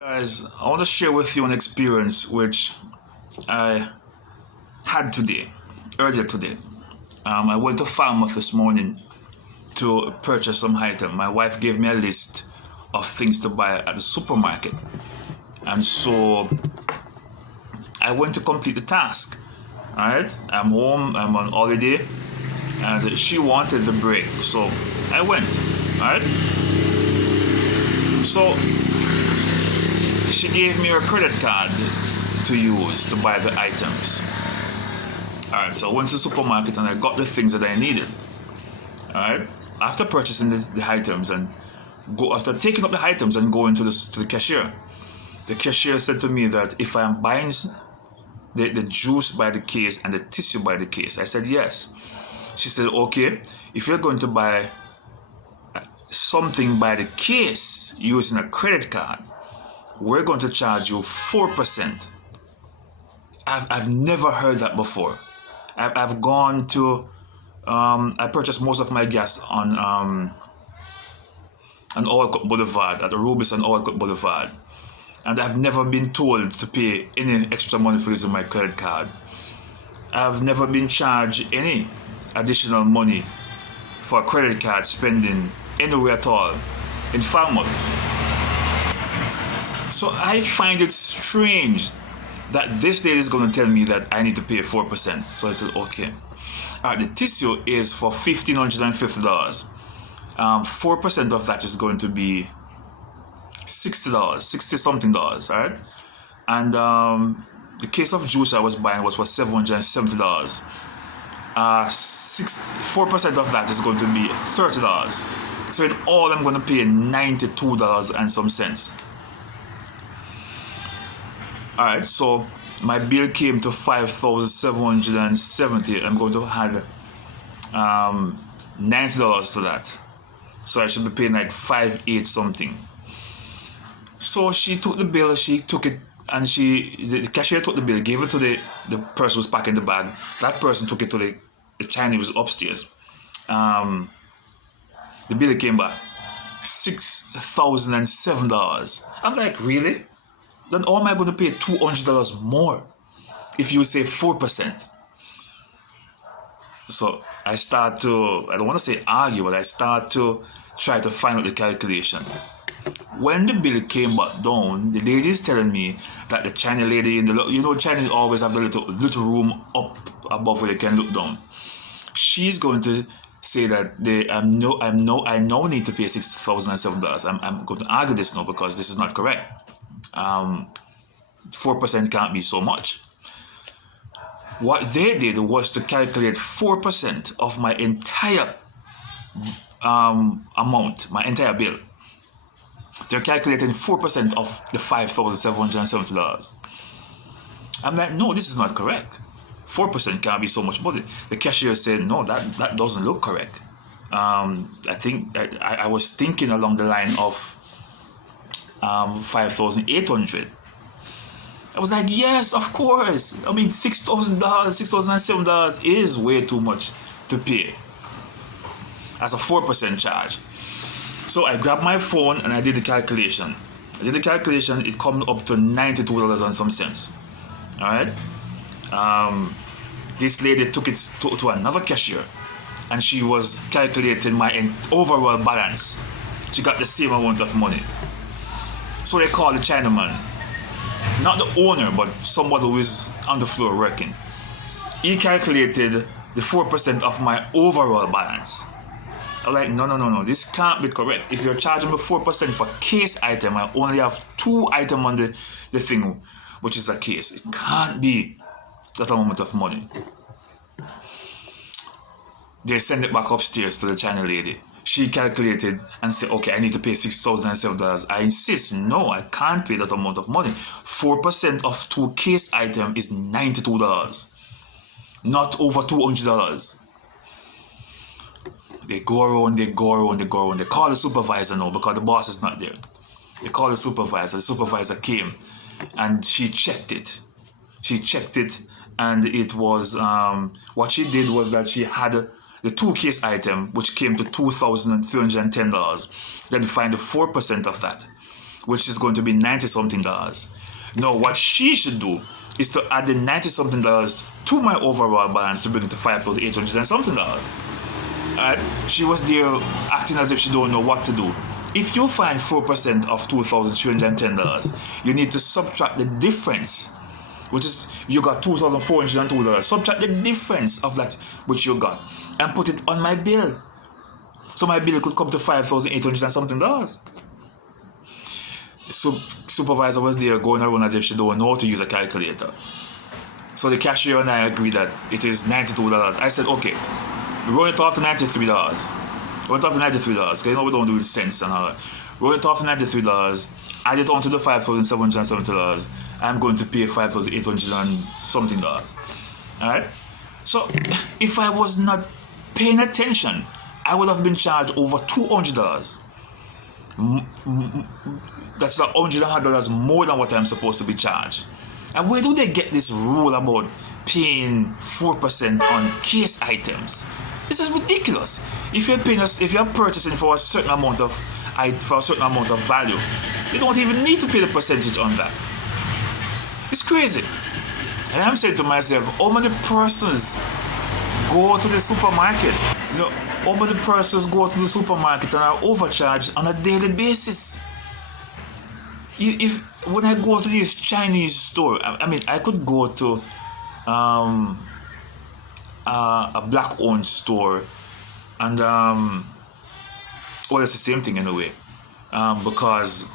Guys, I want to share with you an experience which I had earlier today. I went to Falmouth this morning to purchase some item. My wife gave me a list of things to buy at the supermarket, and so I went to complete the task. All right, I'm home, I'm on holiday, and she wanted the break, so I went. All right, so she gave me her credit card to use to buy the items. Alright, so I went to the supermarket and I got the things that I needed. Alright, after purchasing the items and after taking up the items and going to the cashier, the cashier said to me that if I am buying the juice by the case and the tissue by the case, I said yes. She said, okay, if you're going to buy something by the case using a credit card, we're going to charge you 4%. I've never heard that before. I've gone to, I purchased most of my gas on Oilcock Boulevard, at the Rubis and Oilcock Boulevard. And I've never been told to pay any extra money for using my credit card. I've never been charged any additional money for credit card spending anywhere at all in Falmouth. So I find it strange that this lady is going to tell me that I need to pay 4%. So I said, okay. All right, the tissue is for $1,550. 4% of that is going to be $60, 60 something dollars, all right? And the case of juice I was buying was for $770. 4% of that is going to be $30. So in all, I'm going to pay $92 and some cents. Alright, so my bill came to $5,770. I'm going to add $90 to that. So I should be paying like $5,800 something. So she took the bill, she took it, and the cashier took the bill, gave it to the person who's packing the bag. That person took it to the Chinese upstairs. The bill came back $6,007. I'm like, really? Then how am I going to pay $200 more if you say 4%? So I start to, I don't want to say argue, but I start to try to find out the calculation. When the bill came back down, the lady is telling me that the China lady Chinese always have the little room up above where they can look down. She's going to say that I now need to pay $6,007. I'm going to argue this now because this is not correct. 4% can't be so much. What they did was to calculate 4% of my entire amount, my entire bill. They're calculating 4% of the $5,770. I'm like, no, this is not correct. 4% can't be so much money. The cashier said, no, that doesn't look correct. I think I was thinking along the line of $5,800. I was like, yes, of course. I mean, $6,000, $6,007 is way too much to pay as a 4% charge. So I grabbed my phone and I did the calculation. It comes up to $92 and some cents. All right. This lady took it to another cashier, and she was calculating my overall balance. She got the same amount of money. So they called the Chinaman, not the owner, but somebody who is on the floor working. He calculated the 4% of my overall balance. I'm like, no, this can't be correct. If you're charging me 4% for case item, I only have 2 items on the thing, which is a case. It can't be that amount of money. They send it back upstairs to the China lady. She calculated and said, okay, I need to pay $6,007. I insist, no, I can't pay that amount of money. 4% of 2 case items is $92, not over $200. They go around. They call the supervisor now because the boss is not there. They call the supervisor came and she checked it. And it was, what she did was that she had the 2 case item, which came to $2,310, then find the 4% of that. which is going to be $90 something. Now, what she should do is to add the $90 something to my overall balance to bring it to $5,800 and something. Alright? She was there acting as if she don't know what to do. If you find 4% of $2,310, you need to subtract the difference, which is you got $2,402. Subtract the difference of that which you got and put it on my bill. So my bill could come to $5,800 and something. So supervisor was there going around as if she don't know how to use a calculator. So the cashier and I agreed that it is $92. I said, okay, roll it off to $93. Roll it off to $93, because you know we don't do it cents and all that. Roll it off to $93, add it onto the $5,770. I'm going to pay $5,800 and something. Alright? So if I was not paying attention, I would have been charged over $200. That's $100 more than what I'm supposed to be charged. And where do they get this rule about paying 4% on case items? This is ridiculous. If you're purchasing for a certain amount of value, you don't even need to pay the percentage on that. It's crazy. And I'm saying to myself, how many persons go to the supermarket? You know, how many persons go to the supermarket and are overcharged on a daily basis? When I go to this Chinese store, I mean, I could go to a black-owned store, and well, it's the same thing in a way, because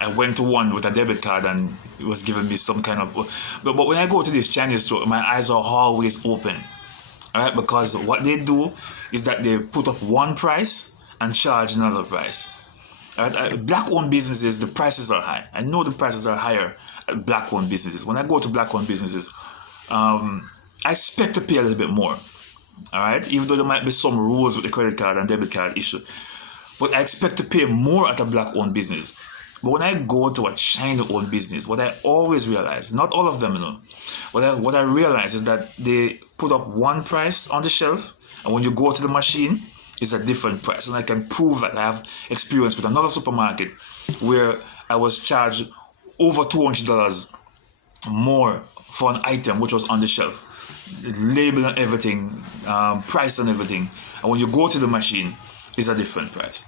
I went to one with a debit card and it was giving me some kind of. But when I go to this Chinese store, my eyes are always open, all right? Because what they do is that they put up one price and charge another price. Black-owned businesses, the prices are high. I know the prices are higher at black-owned businesses. When I go to black-owned businesses, I expect to pay a little bit more. All right, even though there might be some rules with the credit card and debit card issue, but I expect to pay more at a black-owned business. But when I go to a China-owned business, what I always realize, not all of them, you know, what I realize is that they put up one price on the shelf, and when you go to the machine, it's a different price. And I can prove that I have experience with another supermarket where I was charged over $200 more for an item which was on the shelf, label and everything, price and everything, and when you go to the machine, it's a different price.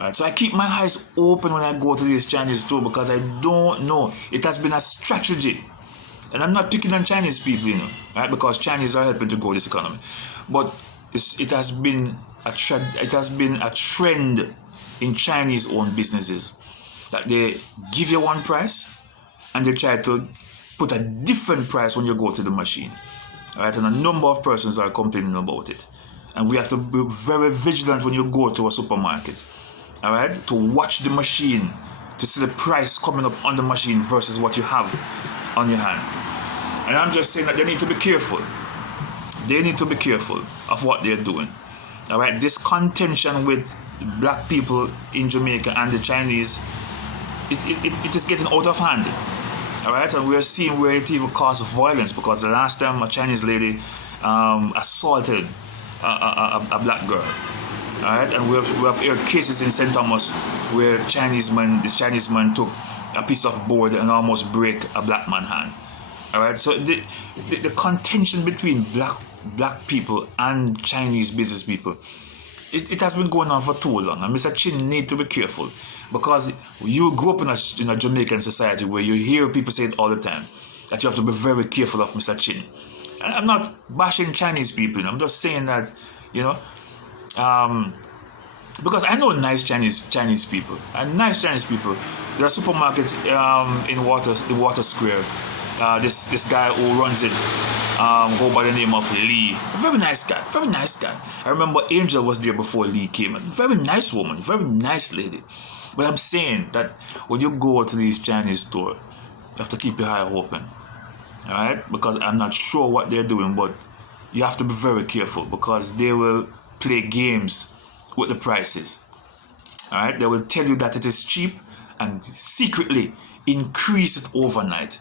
Alright, so I keep my eyes open when I go to this Chinese store, because I don't know. It has been a strategy, and I'm not picking on Chinese people, you know, right? Because Chinese are helping to grow this economy, but it has been a trend in Chinese-owned businesses that they give you one price and they try to put a different price when you go to the machine. All right, and a number of persons are complaining about it, and we have to be very vigilant when you go to a supermarket. All right, to watch the machine, to see the price coming up on the machine versus what you have on your hand. And I'm just saying that they need to be careful. They need to be careful of what they're doing. All right, this contention with black people in Jamaica and the Chinese it is getting out of hand. All right, and we're seeing where it even caused violence, because the last time a Chinese lady assaulted a black girl. All right, and we have heard cases in St. Thomas where this Chinese man took a piece of board and almost break a black man's hand. All right, so the contention between black people and Chinese business people, it has been going on for too long, and Mr. Chin need to be careful, because you grew up in a Jamaican society where you hear people say it all the time, that you have to be very careful of Mr. Chin. And I'm not bashing Chinese people, you know, I'm just saying that, you know, because I know nice Chinese people, and nice Chinese people. There are supermarkets in Water Square. This guy who runs it go by the name of Lee. Very nice guy. I remember Angel was there before Lee came. Very nice woman, very nice lady. But I'm saying that when you go to these Chinese stores, you have to keep your eye open. All right, because I'm not sure what they're doing, but you have to be very careful, because they will play games with the prices. All right, they will tell you that it is cheap and secretly increase it overnight.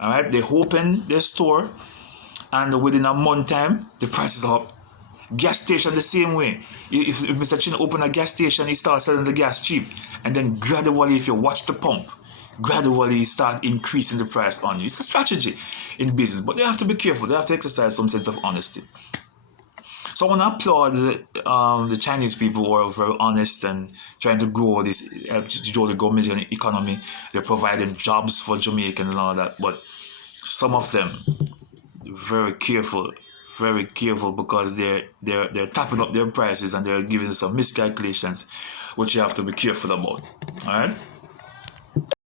All right, they open their store, and within a month time, the price is up. Gas station the same way. If Mr. Chin open a gas station, he starts selling the gas cheap, and then gradually, if you watch the pump, gradually start increasing the price on you. It's a strategy in business, but they have to be careful. They have to exercise some sense of honesty. So I want to applaud the Chinese people who are very honest and trying to grow this, to grow the government economy. They're providing jobs for Jamaicans and all that. But some of them very careful because they're tapping up their prices and they're giving some miscalculations, which you have to be careful about. All right.